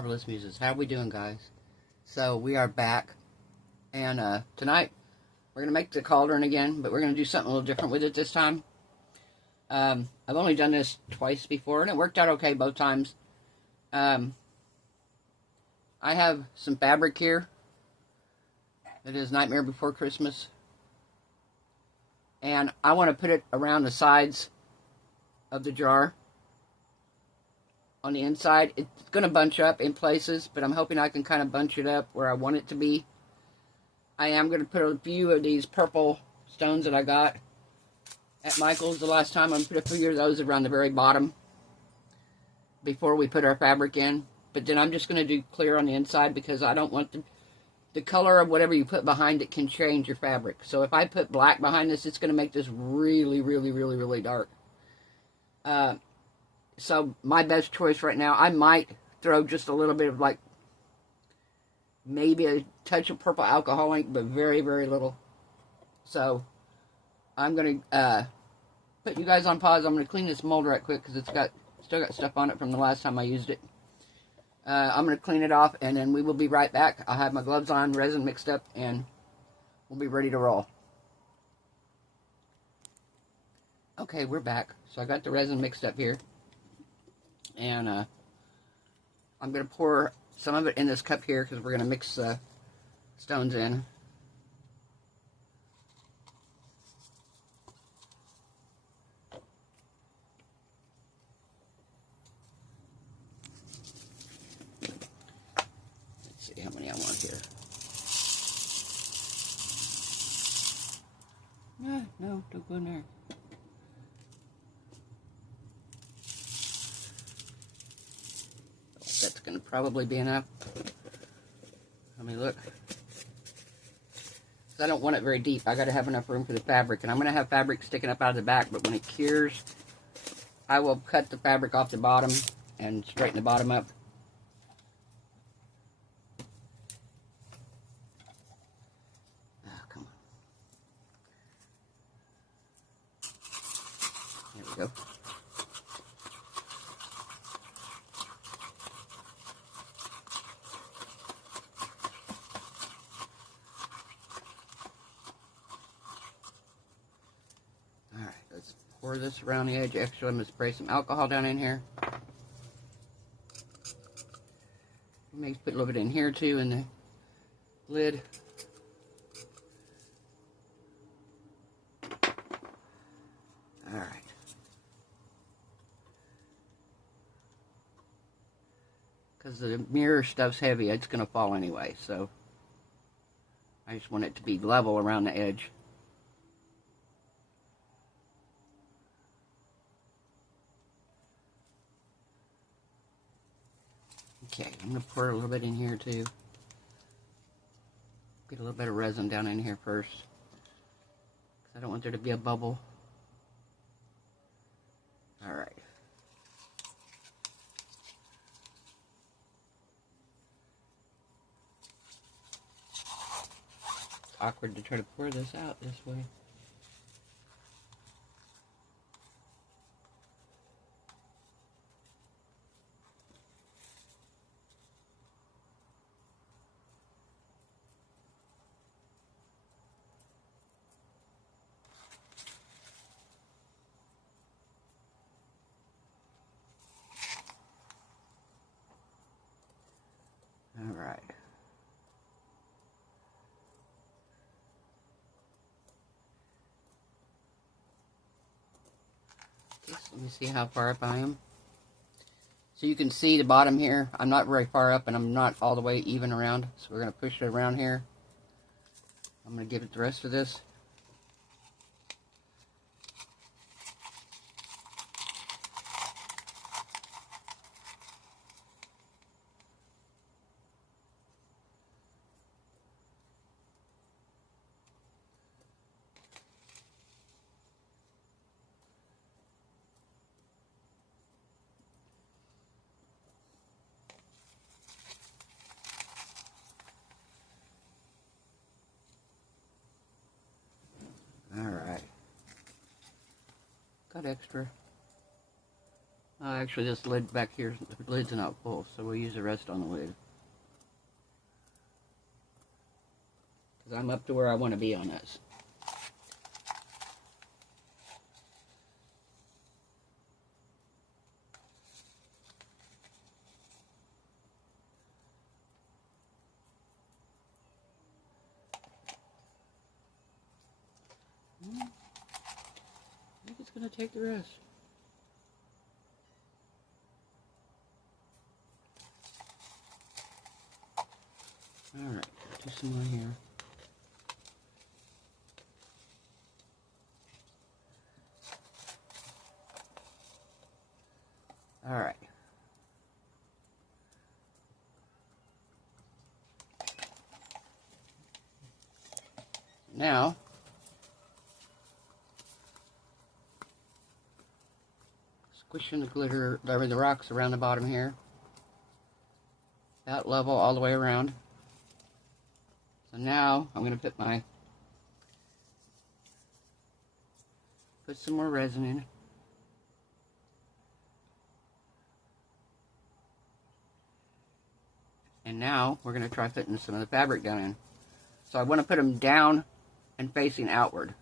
Marvelous Muses. How we doing, guys? So we are back, and tonight we're gonna make the cauldron again, but we're gonna do something a little different with it this time. I've only done this twice before, and it worked out okay both times. I have some fabric here. It is Nightmare Before Christmas, and I want to put it around the sides of the jar. On the inside, it's going to bunch up in places, but I'm hoping I can kind of bunch it up where I want it to be. I am going to put a few of these purple stones that I got at Michael's the last time. I'm going to put a few of those around the very bottom before we put our fabric in. But then I'm just going to do clear on the inside because I don't want the color of whatever you put behind it can change your fabric. So if I put black behind this, it's going to make this really, really, really, really dark. So my best choice right now, I might throw just a little bit of like, maybe a touch of purple alcohol ink, but very, very little. So I'm going to put you guys on pause. I'm going to clean this mold right quick because it's still got stuff on it from the last time I used it. I'm going to clean it off, and then we will be right back. I'll have my gloves on, resin mixed up, and we'll be ready to roll. Okay, we're back. So I got the resin mixed up here. And I'm going to pour some of it in this cup here because we're going to mix the stones in. Let's see how many I want here. No, don't go in there. That's going to probably be enough. Let me look. I don't want it very deep. I got to have enough room for the fabric. And I'm going to have fabric sticking up out of the back, but when it cures, I will cut the fabric off the bottom and straighten the bottom up. Oh, come on. There we go. Let's pour this around the edge. Actually, I'm going to spray some alcohol down in here. Maybe put a little bit in here too in the lid. Alright. Because the mirror stuff's heavy, it's going to fall anyway, so I just want it to be level around the edge. Okay, I'm going to pour a little bit in here too. Get a little bit of resin down in here first, because I don't want there to be a bubble. Alright. It's awkward to try to pour this out this way. Alright. Okay, so let me see how far up I am. So you can see the bottom here. I'm not very far up and I'm not all the way even around. So we're going to push it around here. I'm going to give it the rest of this. Alright. Got extra. Actually, this lid back here, the lid's not full, so we'll use the rest on the lid. Because I'm up to where I want to be on this. I think it's going to take the rest. Alright, do some more here. Alright. Now, squishing the glitter, or the rocks around the bottom here. About level all the way around. So now I'm going to put some more resin in. And now we're going to try putting some of the fabric down in. So I want to put them down and facing outward.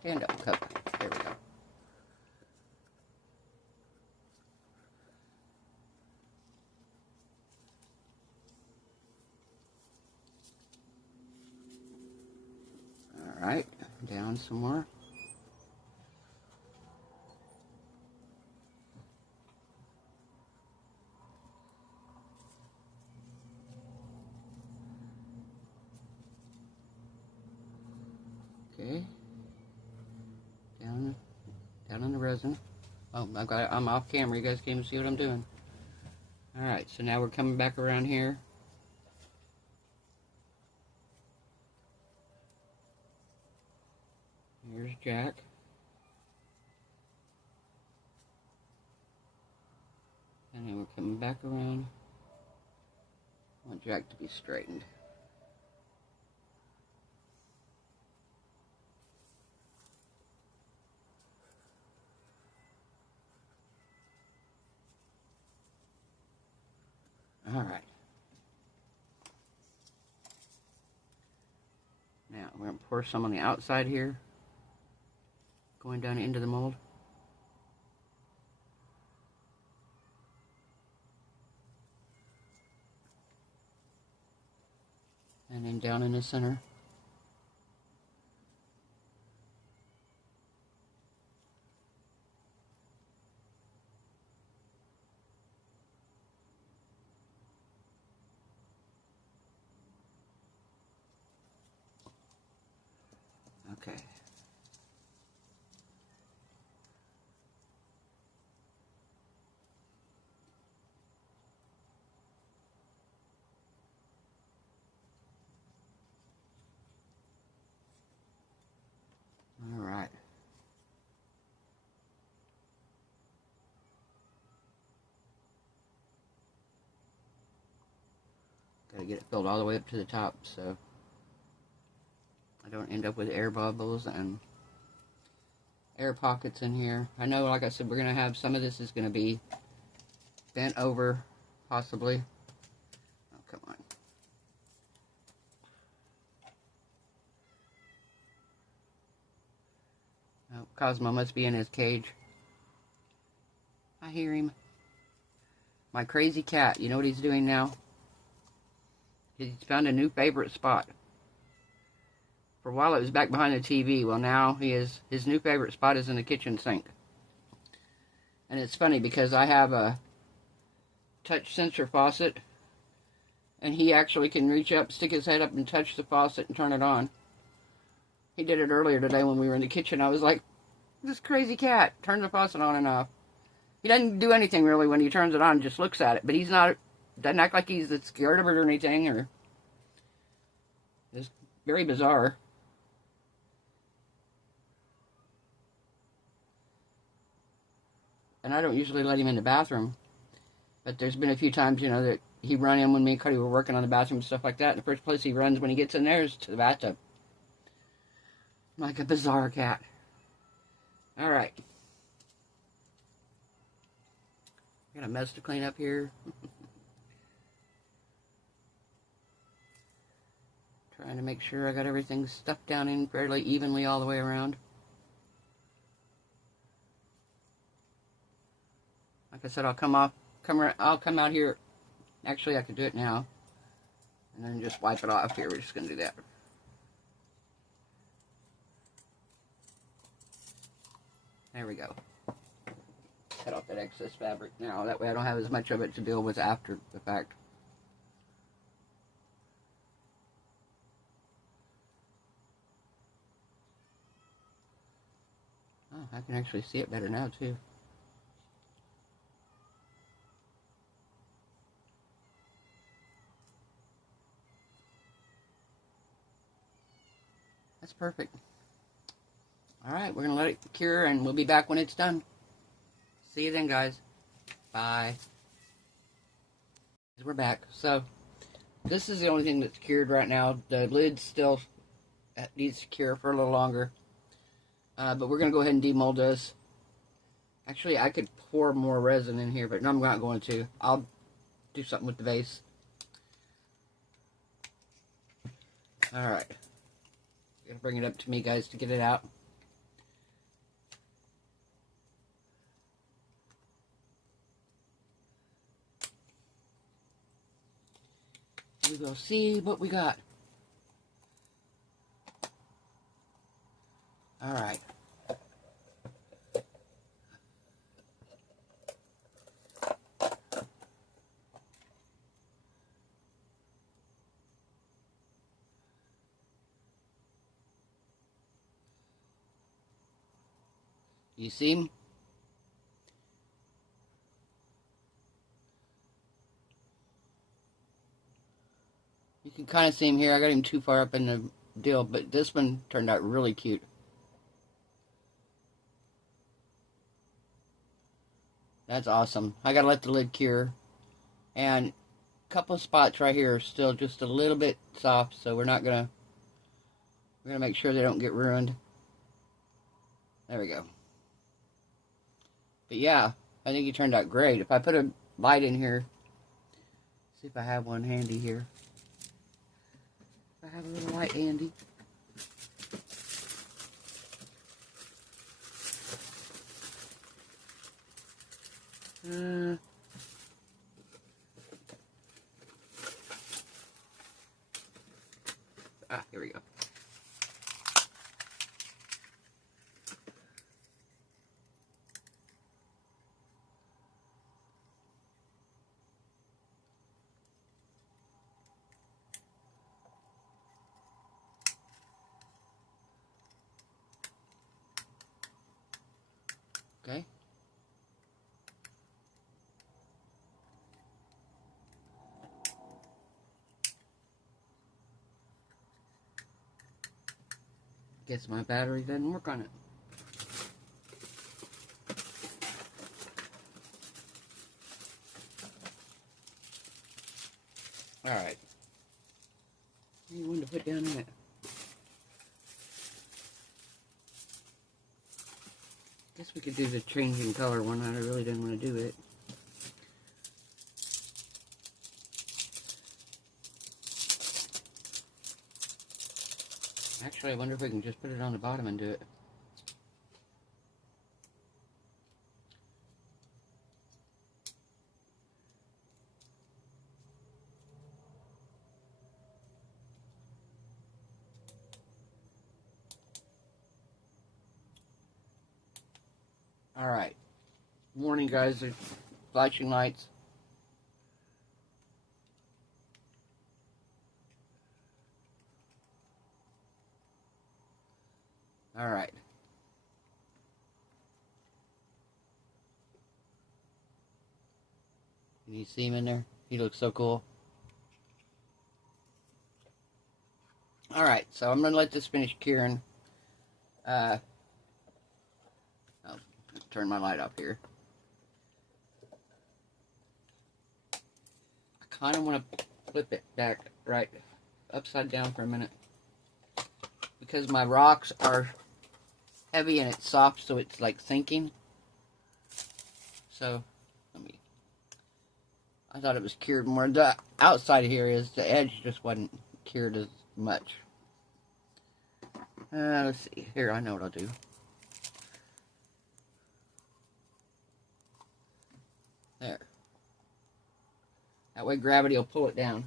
Stand up, cup. There we go. All right, down some more. Okay. Down in the resin. Oh, I'm off camera. You guys can't even see what I'm doing. All right, so now we're coming back around here. Here's Jack. And then we're coming back around. I want Jack to be straightened. All right. Now we're going to pour some on the outside here, going down into the mold. And then down in the center. Okay. All right. Got to get it filled all the way up to the top so I don't end up with air bubbles and air pockets in here. I know, like I said, we're going to have some of this is going to be bent over, possibly. Oh, come on. Oh, Cosmo must be in his cage. I hear him. My crazy cat, you know what he's doing now? He's found a new favorite spot. For a while it was back behind the TV. Well, now his new favorite spot is in the kitchen sink. And it's funny because I have a touch sensor faucet, and he actually can reach up, stick his head up and touch the faucet and turn it on. He did it earlier today when we were in the kitchen. I was like, this crazy cat turns the faucet on and off. He doesn't do anything really when he turns it on, just looks at it. But he's not, doesn't act like he's scared of it or anything. Or it's very bizarre. And I don't usually let him in the bathroom. But there's been a few times, you know, that he run in when me and Cody were working on the bathroom and stuff like that. And the first place he runs when he gets in there is to the bathtub. Like a bizarre cat. Alright. Got a mess to clean up here. Trying to make sure I got everything stuffed down in fairly evenly all the way around. Like I said, I'll come out here. Actually, I could do it now. And then just wipe it off here. We're just going to do that. There we go. Cut off that excess fabric now. That way I don't have as much of it to deal with after the fact. Oh, I can actually see it better now, too. That's perfect. Alright, we're going to let it cure, and we'll be back when it's done. See you then, guys. Bye. We're back. So, this is the only thing that's cured right now. The lid still needs to cure for a little longer. But we're going to go ahead and demold this. Actually, I could pour more resin in here, but no, I'm not going to. I'll do something with the vase. Alright. Gonna bring it up to me, guys, to get it out. We will see what we got. Alright. You see him? You can kind of see him here. I got him too far up in the deal, but this one turned out really cute. That's awesome. I gotta let the lid cure. And a couple of spots right here are still just a little bit soft, so we're gonna make sure they don't get ruined. There we go. But yeah, I think he turned out great. If I put a light in here, see if I have one handy here. If I have a little light handy. Here we go. Okay. Guess my battery didn't work on it. Alright. What do you want to put down in it? Guess we could do the changing color one. I really didn't want to do it. Actually, I wonder if we can just put it on the bottom and do it. Alright. Warning, guys, there's flashing lights. Alright. Can you see him in there? He looks so cool. Alright, so I'm going to let this finish curing. I'll turn my light off here. kind of want to flip it back right upside down for a minute, because my rocks are heavy and it's soft, so it's like sinking. So I thought it was cured more. The outside here is, the edge just wasn't cured as much. Let's see here. I know what I'll do. There. That way gravity will pull it down.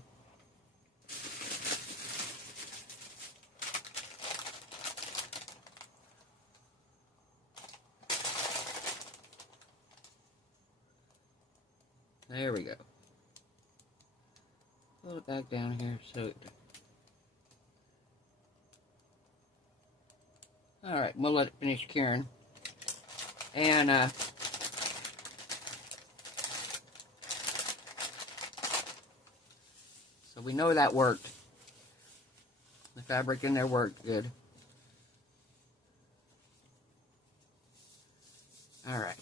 There we go. Pull it back down here so it... Alright, we'll let it finish curing. And, so we know that worked. The fabric in there worked good. Alright.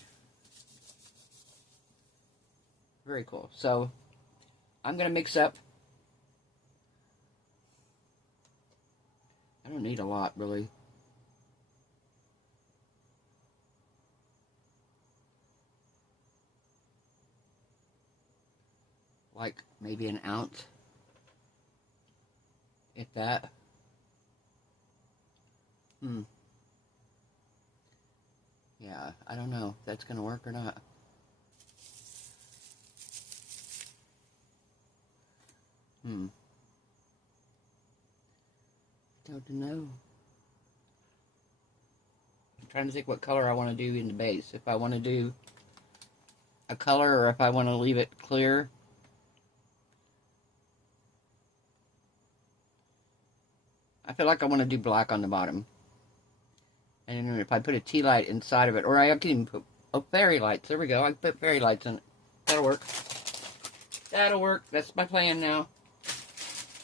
Very cool. So, I'm going to mix up. I don't need a lot, really. Like maybe an ounce. If that. Yeah, I don't know if that's going to work or not. Don't know. I'm trying to think what color I want to do in the base. If I want to do a color or if I want to leave it clear. I feel like I want to do black on the bottom. And if I put a tea light inside of it, or I can even put fairy lights. There we go. I can put fairy lights in it. That'll work. That'll work. That's my plan now.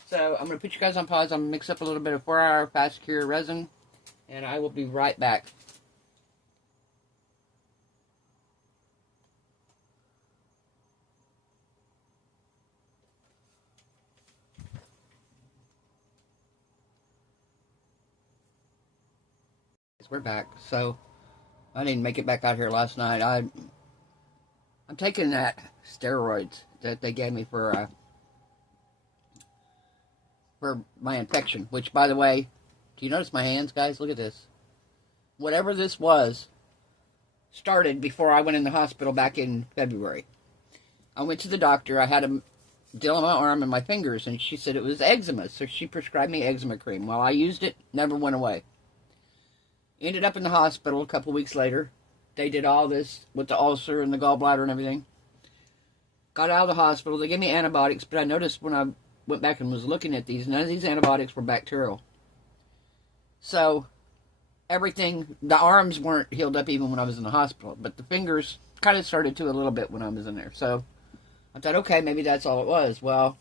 So I'm going to put you guys on pause. I'm going to mix up a little bit of 4-hour fast cure resin. And I will be right back. We're back. So I didn't make it back out here last night. I'm taking that steroids that they gave me for my infection. Which, by the way, do you notice my hands, guys? Look at this. Whatever this was started before I went in the hospital back in February. I went to the doctor. I had a deal on my arm and my fingers, and she said it was eczema. So she prescribed me eczema cream. Well, I used it, never went away. Ended up in the hospital a couple weeks later. They did all this with the ulcer and the gallbladder and everything. Got out of the hospital. They gave me antibiotics, but I noticed when I went back and was looking at these, none of these antibiotics were bacterial. So, everything, the arms weren't healed up even when I was in the hospital, but the fingers kind of started to a little bit when I was in there. So, I thought, okay, maybe that's all it was. Well,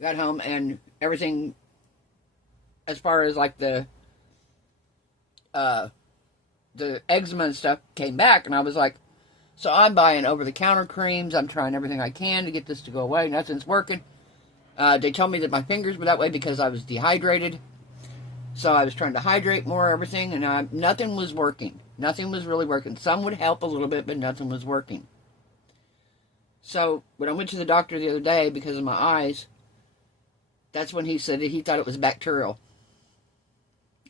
I got home and everything, as far as like the eczema and stuff came back, and I was like, so I'm buying over-the-counter creams. I'm trying everything I can to get this to go away. Nothing's working. They told me that my fingers were that way because I was dehydrated. So I was trying to hydrate more, everything, and nothing was working. Nothing was really working. Some would help a little bit, but nothing was working. So when I went to the doctor the other day because of my eyes, that's when he said that he thought it was bacterial.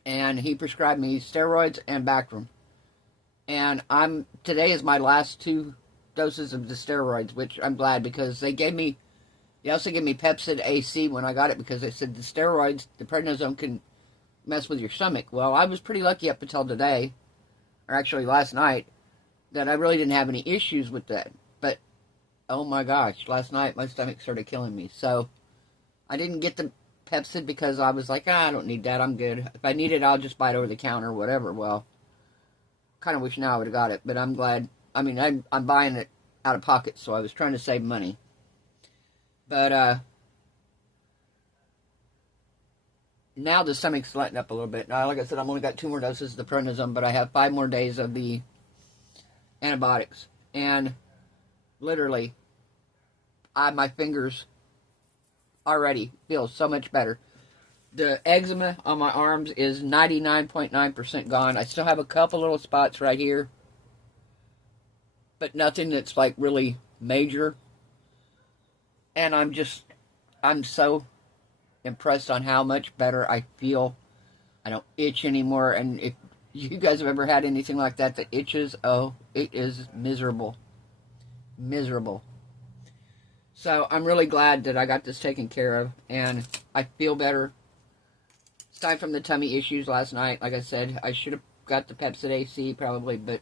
And he prescribed me steroids and Bactrim. And today is my last 2 doses of the steroids, which I'm glad because they also gave me Pepcid AC when I got it because they said the steroids, the prednisone can mess with your stomach. Well, I was pretty lucky up until today, or actually last night, that I really didn't have any issues with that. But, oh my gosh, last night my stomach started killing me. So, I didn't get the Pepcid because I was like, I don't need that, I'm good. If I need it, I'll just buy it over the counter or whatever. Well, kind of wish now I would have got it, but I'm glad. I mean, I'm buying it out of pocket, so I was trying to save money. But, now the stomach's lighting up a little bit. Now, like I said, I've only got 2 more doses of the prednisone, but I have 5 more days of the antibiotics. And, literally, my fingers already feels so much better. The eczema on my arms is 99.9% gone. I still have a couple little spots right here, but nothing that's like really major. And I'm so impressed on how much better I feel. I don't itch anymore. And if you guys have ever had anything like that itches, oh, it is miserable. Miserable. So I'm really glad that I got this taken care of, and I feel better. Aside from the tummy issues last night, like I said, I should have got the Pepcid AC probably, but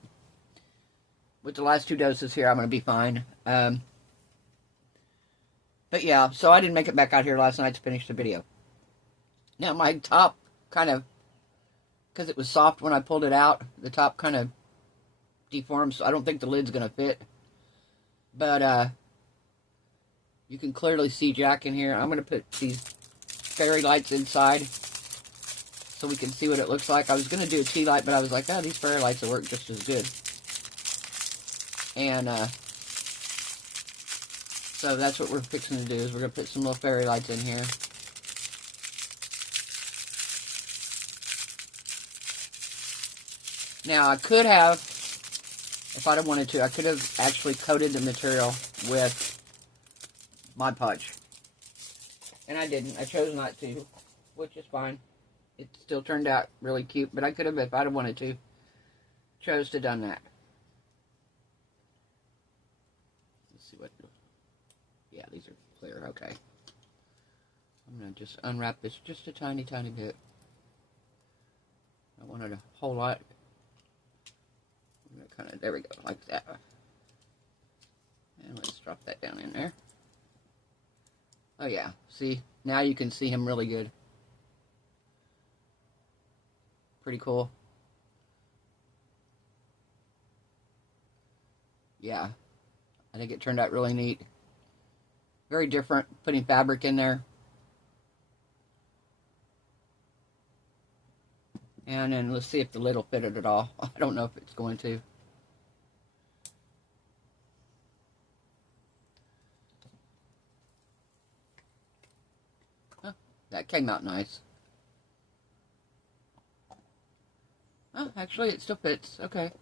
with the last 2 doses here, I'm going to be fine. But yeah, so I didn't make it back out here last night to finish the video. Now my top kind of, because it was soft when I pulled it out, the top kind of deformed, so I don't think the lid's going to fit. But you can clearly see Jack in here. I'm going to put these fairy lights inside so we can see what it looks like. I was going to do a tea light, but I was like, oh, these fairy lights will work just as good. And so that's what we're fixing to do, is we're going to put some little fairy lights in here. Now, I could have, if I'd have wanted to, I could have actually coated the material with Mod Podge. And I didn't. I chose not to, which is fine. It still turned out really cute, but I could have, if I'd have wanted to, chose to done that. Let's see what, yeah, these are clear, okay. I'm going to just unwrap this just a tiny, tiny bit. I wanted a whole lot. Kind of, there we go, like that. And let's drop that down in there. Oh yeah, see, now you can see him really good. Pretty cool. Yeah, I think it turned out really neat. Very different, putting fabric in there. And then let's see if the lid will fit it at all. I don't know if it's going to. Huh, that came out nice. Oh, actually it still fits. Okay.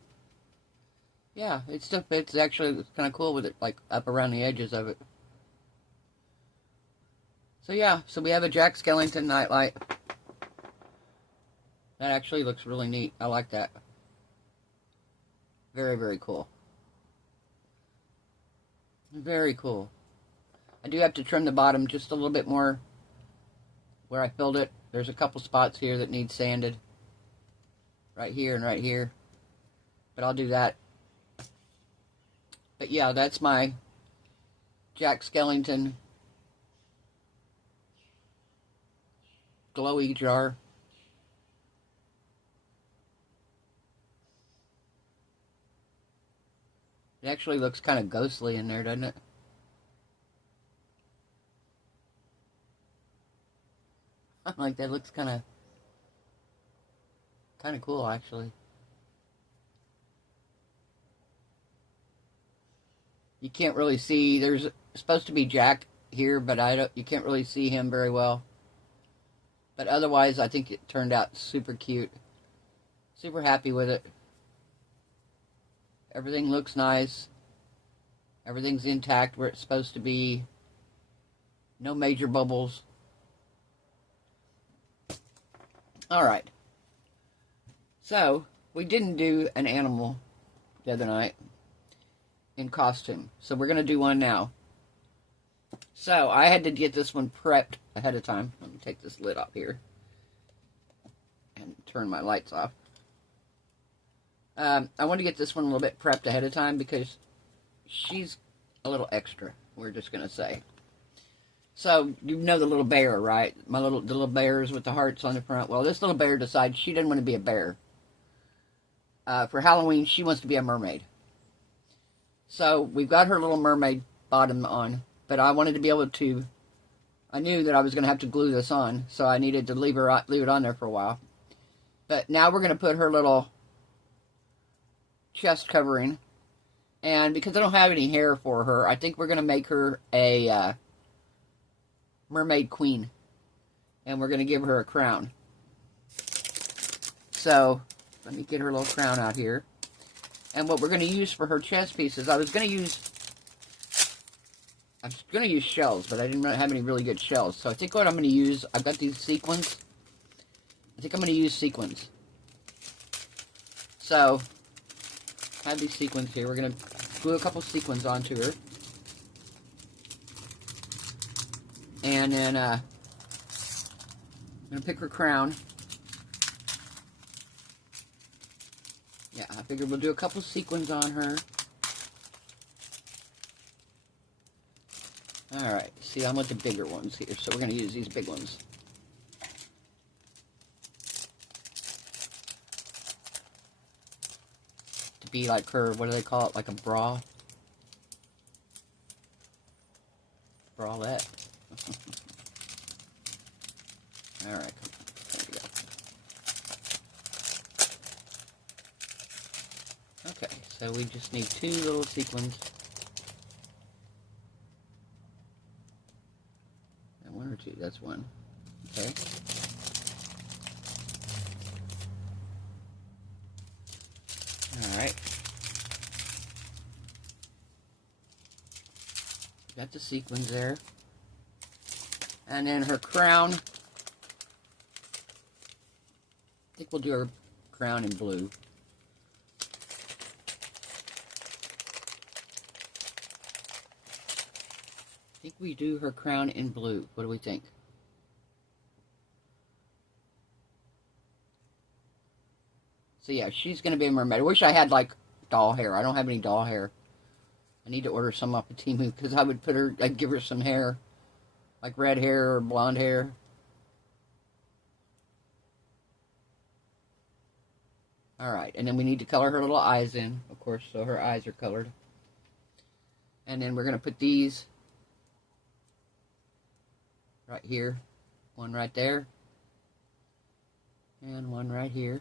Yeah, it still fits. Actually, it's kind of cool with it, like, up around the edges of it. So yeah, so we have a Jack Skellington nightlight. That actually looks really neat. I like that. Very, very cool. Very cool. I do have to trim the bottom just a little bit more where I filled it. There's a couple spots here that need sanded. Right here and right here. But I'll do that. But yeah, that's my Jack Skellington glowy jar. It actually looks kind of ghostly in there, doesn't it? Like, that looks kind of cool, actually. You can't really see. There's supposed to be Jack here, but you can't really see him very well. But otherwise, I think it turned out super cute. Super happy with it. Everything looks nice. Everything's intact where it's supposed to be. No major bubbles. Alright. So, we didn't do an animal the other night in costume. So we're going to do one now. So, I had to get this one prepped ahead of time. Let me take this lid off here. And turn my lights off. I want to get this one a little bit prepped ahead of time because she's a little extra, we're just going to say. So, you know the little bear, right? The little bears with the hearts on the front. Well, this little bear decides she didn't want to be a bear. For Halloween, she wants to be a mermaid. So, we've got her little mermaid bottom on, but I wanted to be able to, I knew that I was going to have to glue this on, so I needed to leave it on there for a while. But now we're going to put her little chest covering, and because I don't have any hair for her, I think we're going to make her a mermaid queen. And we're going to give her a crown. So, let me get her little crown out here. And what we're going to use for her chest pieces, I was going to use shells, but I didn't have any really good shells. So I think what I'm going to use, I've got these sequins. I think I'm going to use sequins. So, I have these sequins here. We're going to glue a couple sequins onto her. And then, I'm going to pick her crown. Yeah, I figured we'll do a couple sequins on her. Alright, see, I want the bigger ones here, so we're going to use these big ones. To be like her, what do they call it, like a bra? Bralette. Alright, there we go. Okay, so we just need 2 little sequins. And 1 or 2, that's 1. Okay. Alright. Got the sequins there. And then her crown. I think we'll do her crown in blue. I think we do her crown in blue. What do we think? So yeah, she's going to be a mermaid. I wish I had like doll hair. I don't have any doll hair. I need to order some off of Temu because I would I'd give her some hair. Like red hair or blonde hair. Alright, and then we need to color her little eyes in, of course, so her eyes are colored. And then we're going to put these right here. 1 right there. And 1 right here.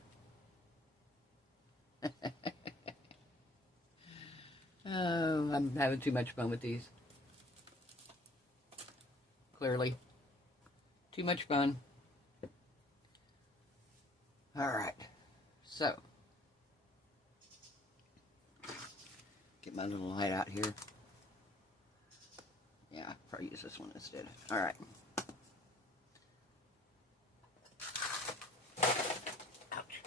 Oh, I'm having too much fun with these. Clearly. Too much fun. Alright. So. Get my little light out here. Yeah, I'll probably use this one instead. Alright. Ouch.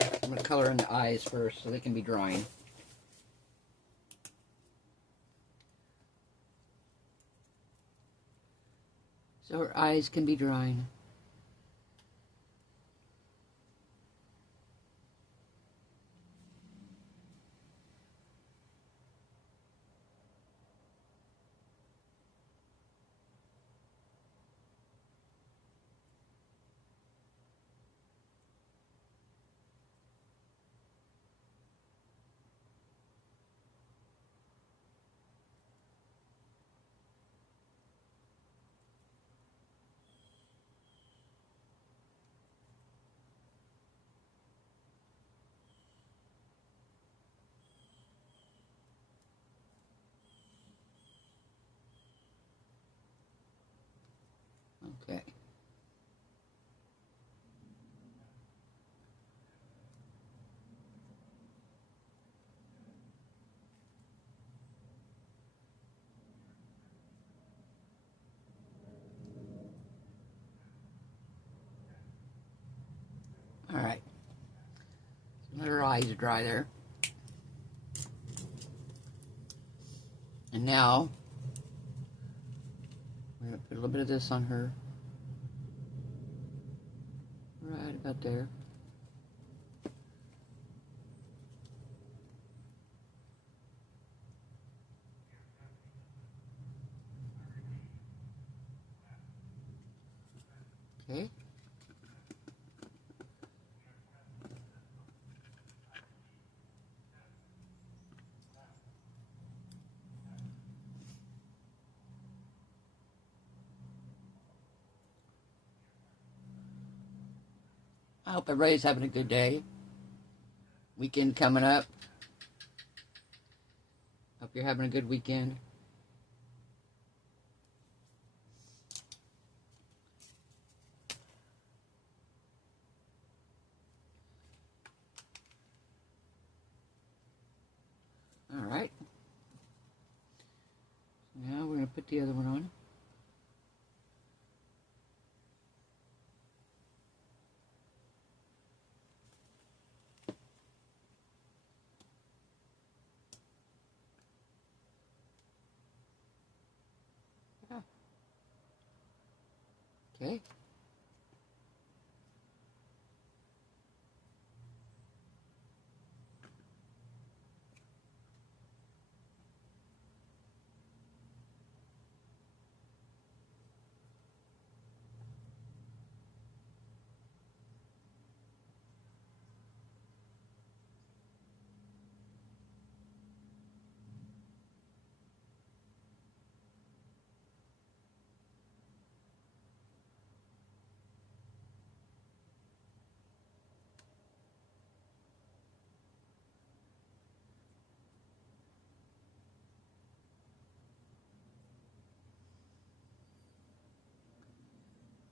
I'm going to color in the eyes first so they can be drying. So her eyes can be drying. Okay. Alright. Let her eyes dry there. And now, we're going to put a little bit of this on her. Right about there. Okay. I hope everybody's having a good day. Weekend coming up. Hope you're having a good weekend. All right. Now we're going to put the other one on. Okay.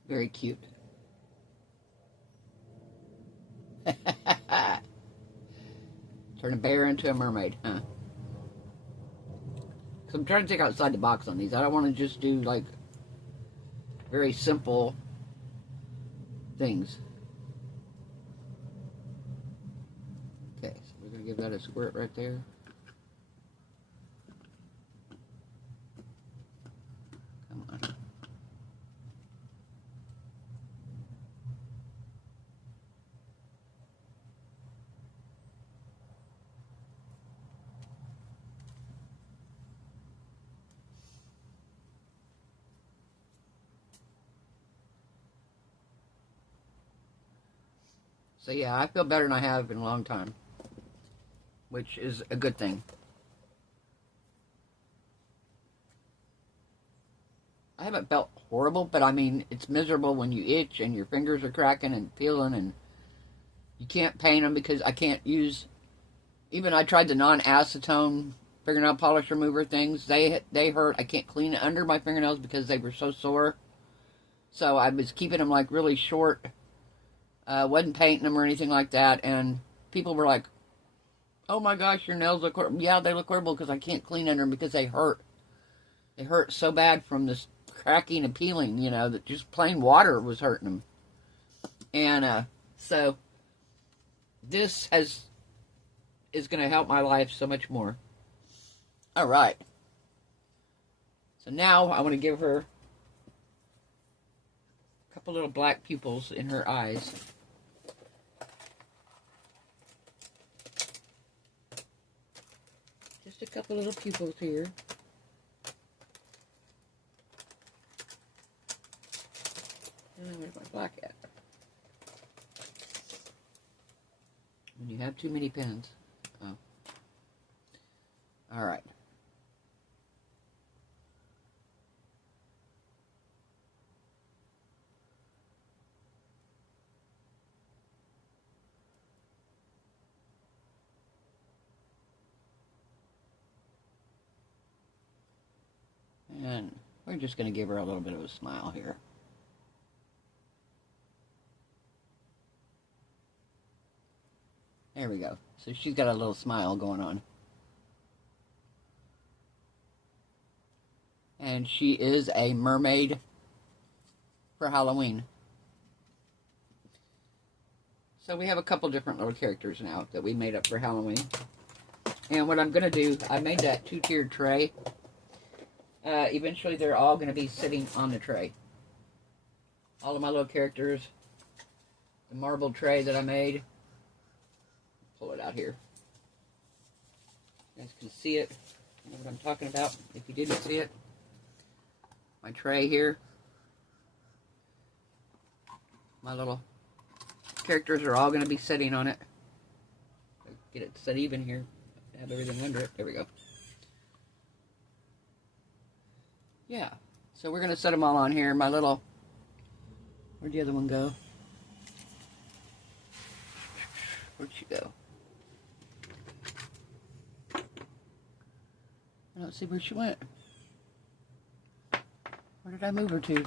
Very cute. Turn a bear into a mermaid, huh? So I'm trying to think outside the box on these. I don't want to just do like very simple things. Okay, so we're going to give that a squirt right there. Come on. So yeah, I feel better than I have in a long time, which is a good thing. I haven't felt horrible, but I mean, it's miserable when you itch and your fingers are cracking and peeling, and you can't paint them because I can't use, even I tried the non-acetone fingernail polish remover things. They hurt. I can't clean it under my fingernails because they were so sore. So I was keeping them like really short. Wasn't painting them or anything like that, and people were like, "Oh my gosh, your nails look horrible." Yeah, they look horrible because I can't clean under them because they hurt. They hurt so bad from this cracking and peeling, you know, that just plain water was hurting them. And so this is going to help my life so much more. All right. So now I want to give her a couple little black pupils in her eyes. Just a couple little pupils here. Where's my black at? When you have too many pens. Oh. All right. And we're just going to give her a little bit of a smile here. There we go. So she's got a little smile going on. And she is a mermaid for Halloween. So we have a couple different little characters now that we made up for Halloween. And what I'm going to do, I made that two-tiered tray. Eventually they're all going to be sitting on the tray. All of my little characters. The marble tray that I made. Pull it out here. You guys can see it. You know what I'm talking about if you didn't see it. My tray here. My little characters are all going to be sitting on it. Get it set even here. Have everything under it. There we go. Yeah. So we're going to set them all on here. My little... Where'd the other one go? Where'd she go? I don't see where she went. Where did I move her to?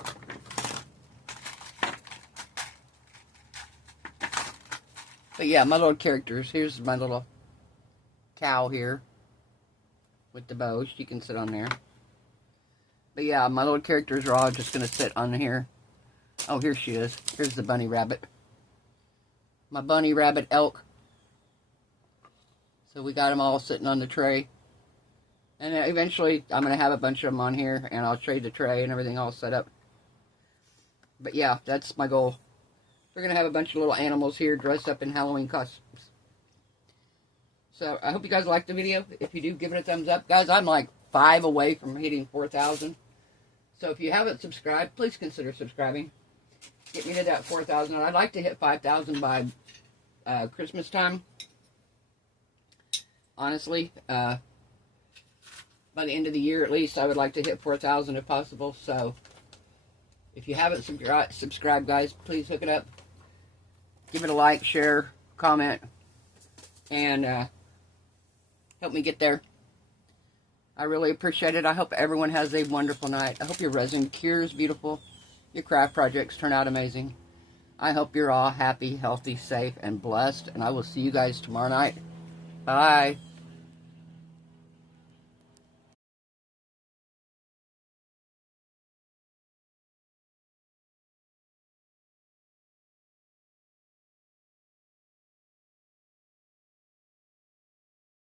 But yeah, my little characters. Here's my little cow here with the bow. She can sit on there. But yeah, my little characters are all just going to sit on here. Oh, here she is. Here's the bunny rabbit. My bunny rabbit elk. So we got them all sitting on the tray. And eventually, I'm going to have a bunch of them on here, and I'll trade the tray and everything all set up. But yeah, that's my goal. We're going to have a bunch of little animals here dressed up in Halloween costumes. So, I hope you guys liked the video. If you do, give it a thumbs up. Guys, I'm like 5 away from hitting 4,000. So, if you haven't subscribed, please consider subscribing. Get me to that 4,000. I'd like to hit 5,000 by Christmas time. Honestly, by the end of the year at least, I would like to hit 4,000 if possible. So, if you haven't subscribed, guys, please hook it up. Give it a like, share, comment, and help me get there. I really appreciate it. I hope everyone has a wonderful night. I hope your resin cure is beautiful. Your craft projects turn out amazing. I hope you're all happy, healthy, safe, and blessed. And I will see you guys tomorrow night. Bye.